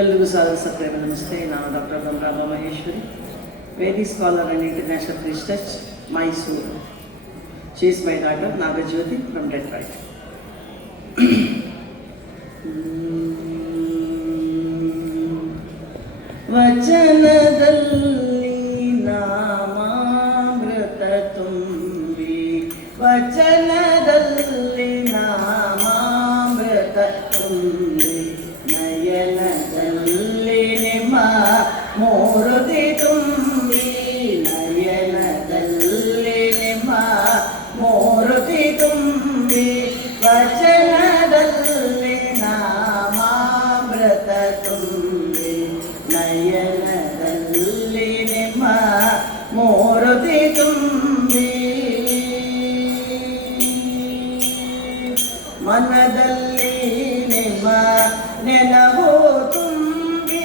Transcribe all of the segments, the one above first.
ಎಲ್ರಿಗೂ ಸಾಧು ಸಪ್ರೇಮ ನಮಸ್ತೆ. ನಾನು doctor Gangamba Maheshwari, Vedic scholar and international research, Mysuru. She is my daughter Nagajyothi from Detroit. ವಚನದಲ್ಲಿ ನಾಮಾಮೃತ ತುಂಬಿ, ವಚನದಲ್ಲಿ ನಾಮಾಮೃತ ತುಂಬಿ, ನಯನದಲ್ಲಿ ನಿಮ್ಮ ಮೂರುತಿ ತುಂಬಿ, ನಯನದಲ್ಲಿ ನಿಮ್ಮ ಮೂರುತಿ ತುಂಬಿ, ವಚನದಲ್ಲಿ ನಾಮಾಮೃತ ತುಂಬಿ, ನಯನದಲ್ಲಿ ನಿಮ್ಮ ಮೂರುತಿ ತುಂಬಿ, ಮನದಲ್ಲಿ ನಿಮ್ಮ ನೆನಪು ತುಂಬಿ,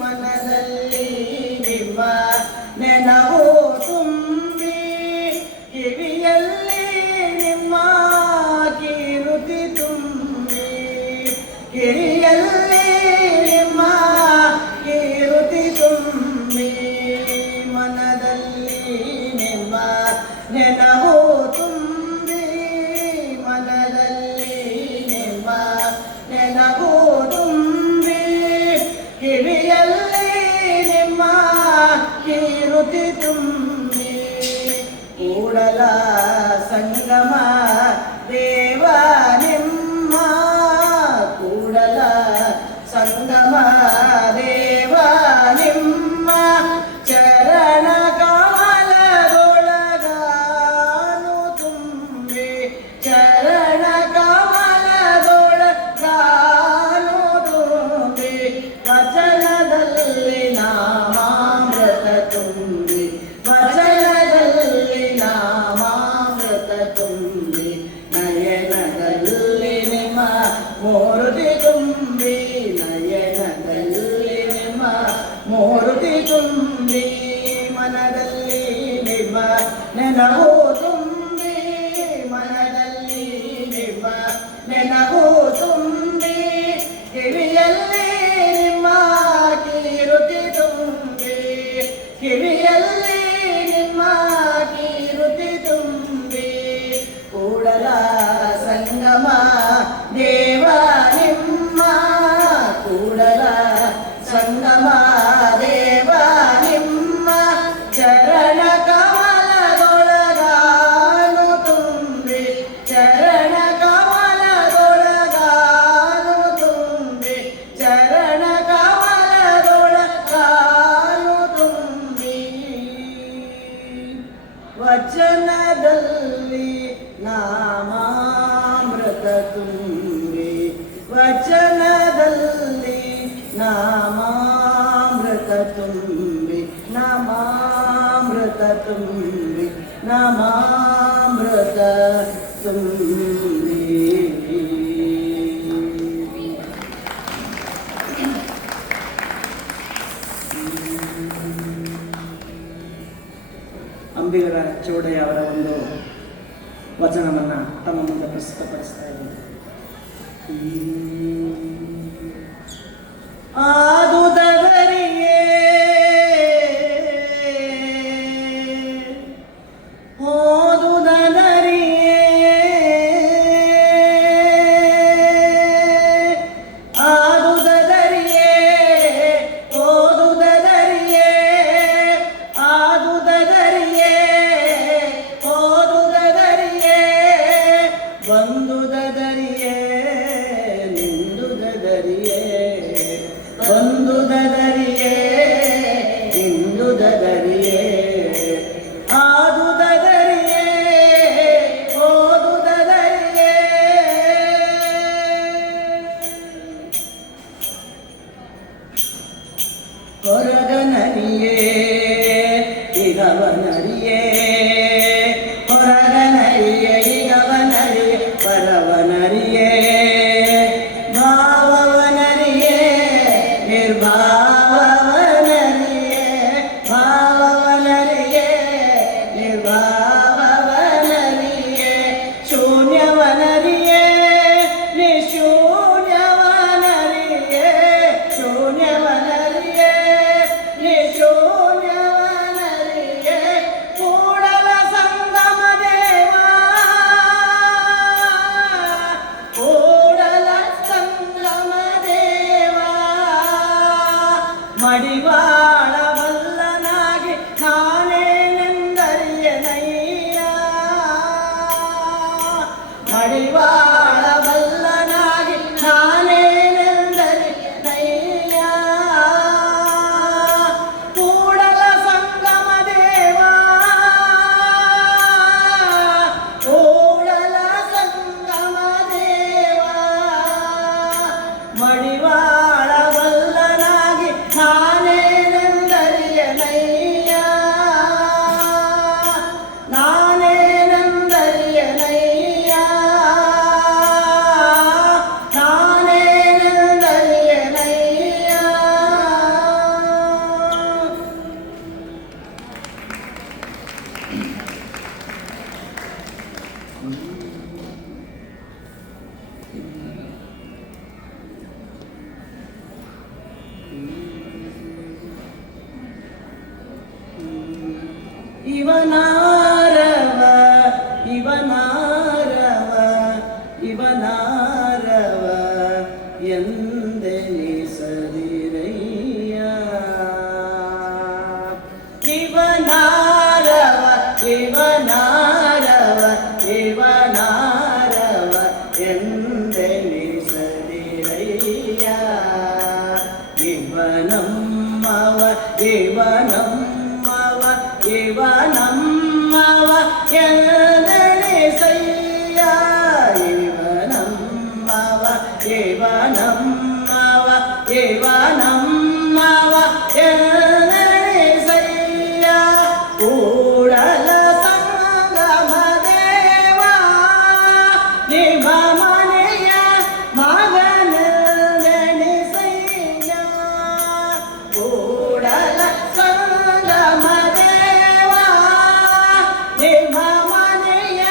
ಮನದಲ್ಲಿ ನಿಮ್ಮ ನೆನಪು ತುಂಬಿ, ಕಿವಿಯಲ್ಲಿ ನಿಮ್ಮ ಕೀರುತಿ ತುಂಬಿ, ಕಿವಿಯಲ್ಲಿ ನಿಮ್ಮ ಕೀರುತಿ ತುಂಬಿ, ಮನದಲ್ಲಿ ನಿಮ್ಮ ನೆನಪು ತುಂಬಿ, ಮನದಲ್ಲಿ ನಿಮ್ಮ ನೆನಪು ತುಂಬಿ, ಕಿವಿಯಲ್ಲಿ ನಿಮ್ಮ ಕೀರುತಿ ತುಂಬಿ, ಕೂಡಲ ಸಂಗಮ ದೇವ ನಿಮ್ಮ, ಕೂಡಲ ಸಂಗಮ ದೇವ ನಿಮ್ಮ, ಚರಣ ಕಮಲದೊಳಗಾನು ತುಂಬಿ, ಚರಣ ಕಮಲದೊಳಗಾನು ತುಂಬಿ, ವಚನದಲ್ಲಿ ನಾಮಾಮೃತ ತುಂಬಿ, ವಚನದಲ್ಲಿ ನಾಮಾಮೃತ ತುಂಬಿ, ನಯನದಲ್ಲಿ ನಿಮ್ಮ ಮೂರುತಿ ತುಂಬಿ, ನಯನದಲ್ಲಿ ನಿಮ್ಮ ಮೂರುತಿ ತುಂಬಿ, ಮನದಲ್ಲಿ ನಿಮ್ಮ ನೆನಪು ತುಂಬಿ, ಮನದಲ್ಲಿ ನಿಮ್ಮ ನೆನಪು ತುಂಬಿ, ಕಿವಿಯಲ್ಲಿ ನಿಮ್ಮ ಕೀರುತಿ ತುಂಬಿ, ಕಿವಿಯಲ್ಲಿ ನಿಮ್ಮ ಕೀರುತಿ ತುಂಬಿ, ಕೂಡಲ ಸಂಗಮ ದೇವ ನಿಮ್ಮ, ಕೂಡಲ ಸಂಗಮ ದೇವ ನಿಮ್ಮ, ಚರಣ ಕಮಲದೊಳಗಾನು ತುಂಬಿ, ಚರಣ ಕಮಲದೊಳಗಾನು ತುಂಬಿ, ಚರಣ ಕಮಲದೊಳಗಾನು ತುಂಬಿ, ವಚನದಲ್ಲಿ ನಾಮಾಮೃತ ತುಂಬಿ, ವಚನದಲ್ಲಿ ನಾಮಾಮೃತ ತುಂಬಿ, ನಾಮಾಮೃತ ತುಂಬಿ, ನಾಮಾಮೃತ ತುಂಬಿ. ಅಂಬಿಗರ ಚೌಡಯ್ಯ ಅವರ ಒಂದು ವಚನವನ್ನು ತಮ್ಮ ಮುಂದೆ ಪ್ರಸ್ತುತಪಡಿಸ್ತಾ ಇದ್ದೀನಿ. ಆದುದವರಿಗೆ ಓದುದವರಿಗೆ, ಆದುದವರಿಗೆ ಓದುದವರಿಗೆ, ಆದುದವರಿಗೆ ಓದುದವರಿಗೆ, ಬಂದುದವರಿಗೆ ನಿಂದುದವರಿಗೆ, ಬಂದುದವರಿಗೆ ನಿಂದುದವರಿಗೆ, ಆದುದವರಿಗೆ ಓದುದವರಿಗೆ, ಹೊರಗನರಿಯೇ ಇಗವನರಿಯೇ, ಹೊರಗನರಿಯೇ ಇಗವನರಿಯೇ, ಪರವನರಿಯೇ ಭಾವವನರಿಯೇ, ನಿರ್ಭಾವವನರಿಯೇ, ಭಾವವನರಿಯೇ, ನಿರ್ಭಾವವನರಿಯೇ, ಶೂನ್ಯವನರಿಯೇ, ನಿಶೂನ್ಯವನರಿಯೇ, ಮಡಿವಾಳವಲ್ಲನಾಗಿ ನಾನೇನೆಂದರಿಯನಯ್ಯ ನಾನೇನೆಂದರಿಯನಯ್ಯ ನಾನೇನೆಂದರಿಯನಯ್ಯ. ಇವನಾರವ ಇವನಾರವ ಇವನಾರವ ಎಂದೆನಿಸದಿರಯ್ಯ ಇವನಾರವ ಇವನಾರವ ಇವನಾರವ ಎಂದೆನಿಸದಿರಯ್ಯ ಇವನಮ್ಮವ ಇವನಮ್ಮವ ಇವನಮ್ಮವ ಎಂದೆನಿಸಯ್ಯ ಇವನಮ್ಮವ ಇವನಮ್ಮವ ಇವನಮ್ಮವ ಎಂದೆನಿಸಯ್ಯ ಕೂಡಲ ಸಂಗಮ ದೇವ ನಿಮ್ಮ ಮನೆಯ ಮಗನೆಂದೆನಿಸಯ್ಯ ಕೂಡಲ ಸಂಗಮ ದೇವ ನಿಮ್ಮ ಮನೆಯ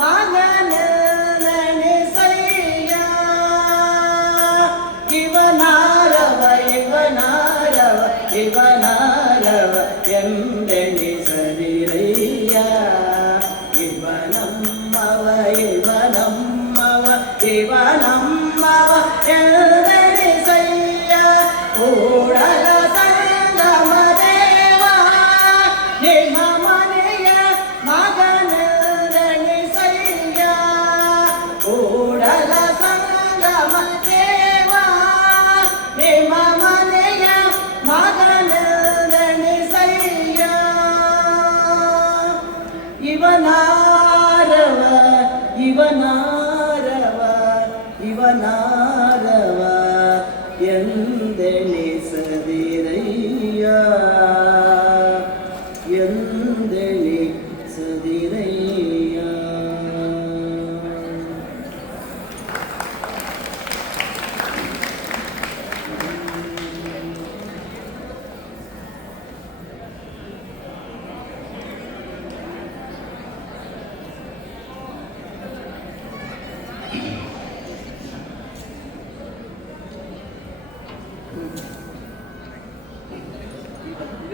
ಮಗನೆಂದೆನಿಸಯ್ಯ ಇವನಾರವ ಇವನಾರವ ಇವನಾರವ ಎಂದೆನಿಸದಿರಯ್ಯ ಇವನಮ್ಮವ ಇವನಮ್ಮವ ಇವನಮ್ಮವ ಎಂದೆನಿಸಯ್ಯ ಕೂಡಲ ಸಂಗಮ ದೇವ ನಿಮ್ಮ ಮನೆಯ ಮಗನೆಂದೆನಿಸಯ್ಯ ಕೂಡಲ ಸಂಗಮ ದೇವ ನಿಮ್ಮ ಮನೆಯ ಮಗನೆಂದೆನಿಸಯ್ಯ ಇವನಾರವ ಇವನಾರವ ಇವನಾರವ ಎಂದೆನಿಸದಿರಯ್ಯ ಎಂದೆನಿಸದಿರಯ್ಯ.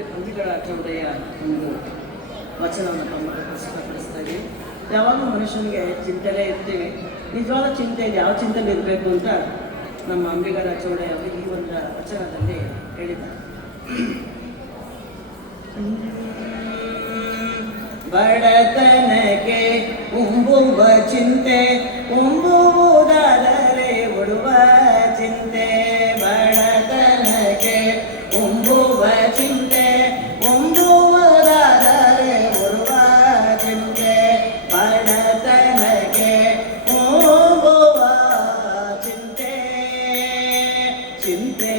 ಅಂಬಿಗರ ಚೌಡಯ್ಯ ಒಂದು ವಚನವನ್ನು ಪ್ರಸ್ತುತಪಡಿಸ್ತಾ ಇದ್ದೀವಿ. ಯಾವಾಗಲೂ ಮನುಷ್ಯನಿಗೆ ಚಿಂತೆಲೇ ಇರ್ತೀವಿ. ನಿಜವಾದ ಚಿಂತೆಯಲ್ಲಿ ಯಾವ ಚಿಂತೆಲಿ ಇರಬೇಕು ಅಂತ ನಮ್ಮ ಅಂಬಿಗರ ಚೌಡಯ್ಯ ಅವರು ಈ ಒಂದು ವಚನದಲ್ಲಿ ಹೇಳಿದ್ದಾರೆ. ಬಡತನಕ್ಕೆ ಉಂಬುವ ಚಿಂತೆ ಉಂಬುವುದಾದರೆ ಉಡುವ ಚಿಂತೆ ಬಡತನಕ್ಕೆ ಉಂಬುವ ಚಿಂತೆ ಉಂಬುವುದಾದರೆ ಉಡುವ ಚಿಂತೆ ಬಡತನಕ್ಕೆ ಉಂಬುವ ಚಿಂತೆ ಚಿಂತೆ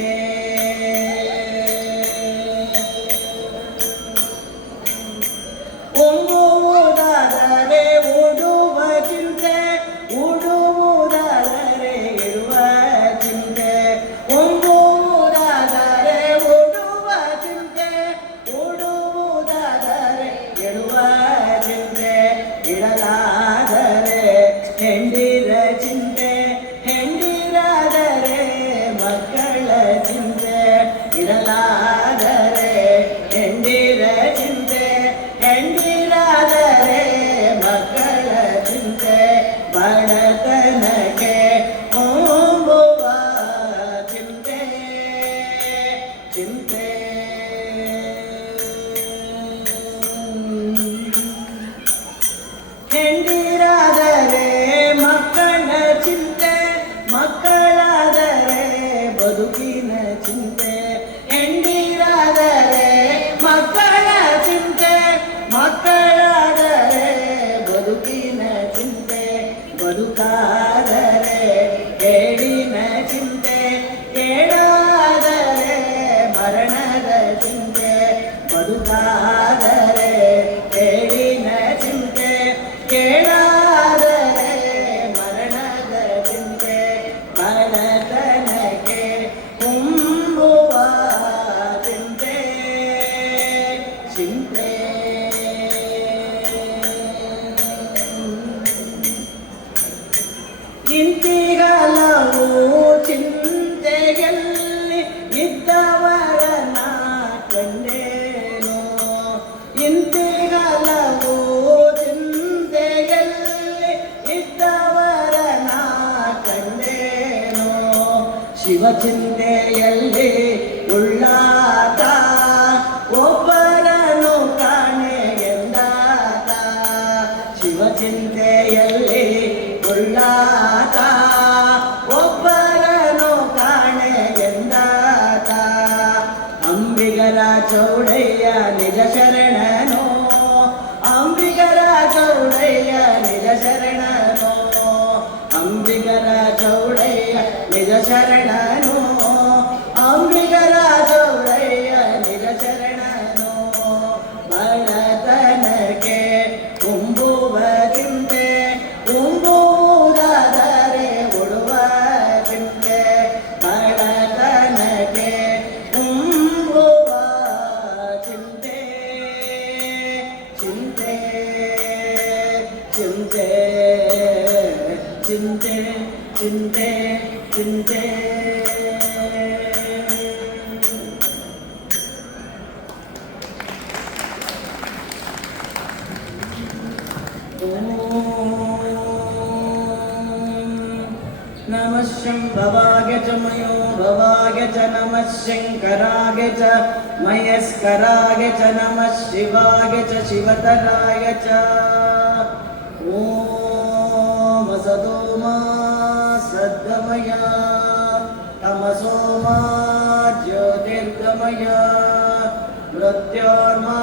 ಉಂಬುವುದಾದರೆ ಉಡುವ ಚಿಂತೆ ಉಡುವ ಇಂತಿಗಲವು ಚಿಂತೆಯಲ್ಲಿ ಇದ್ದವರನ ಕಂಡೇನು. ಇಂತಿಗಲವು ಚಿಂತೆಯಲ್ಲಿ ಇದ್ದವರನ ಕಂಡೇನು. ಶಿವಚಿಂತೆಯಲ್ಲಿ ಉಳ್ಳಾತ ಒಬ್ಬರನು ಕಾಣೆ ಎಂದಾತ. ಶಿವಚಿಂತೆಯಲ್ಲಿ ಉಳ್ಳಾತ ಒಬ್ಬರನು ಕಾಣೆ ಎಂದಾತ. ಅಂಬಿಗರ ಚೌಡಯ್ಯ ನಿಜ ಶರಣನೋ, ಅಂಬಿಗರ ಚೌಡಯ್ಯ ನಿಜ ಶರಣನೋ, ಅಂಬಿಗರ ಚೌಡಯ್ಯ ನಿಜ ಶರಣನೋ, ಅಂಬಿಗರ ಚೌಡಯ್ಯ ನಿಜ ಶರಣನೋ. ಬಡತನಕ್ಕೆ ಉಂಬುವ ಚಿಂತೆ, ಉಂಬುವುದಾದರೆ ಉಡುವ ಚಿಂತೆ. ಬಡತನಕ್ಕೆ ಉಂಬುವ ಚಿಂತೆ, ಚಿಂತೆ ಚಿಂತೆ ಚಿಂತೆ ಚಿಂತೆ ಚಿಂತೆ. नमः शम्भवाय च मयो भवाय च नमः शङ्कराय च मयस्कराय च नमः शिवाय च शिवतराय च. ॐ असतो मा सद्गमय तमसो मा ज्योतिर्गमय मृत्योर्मा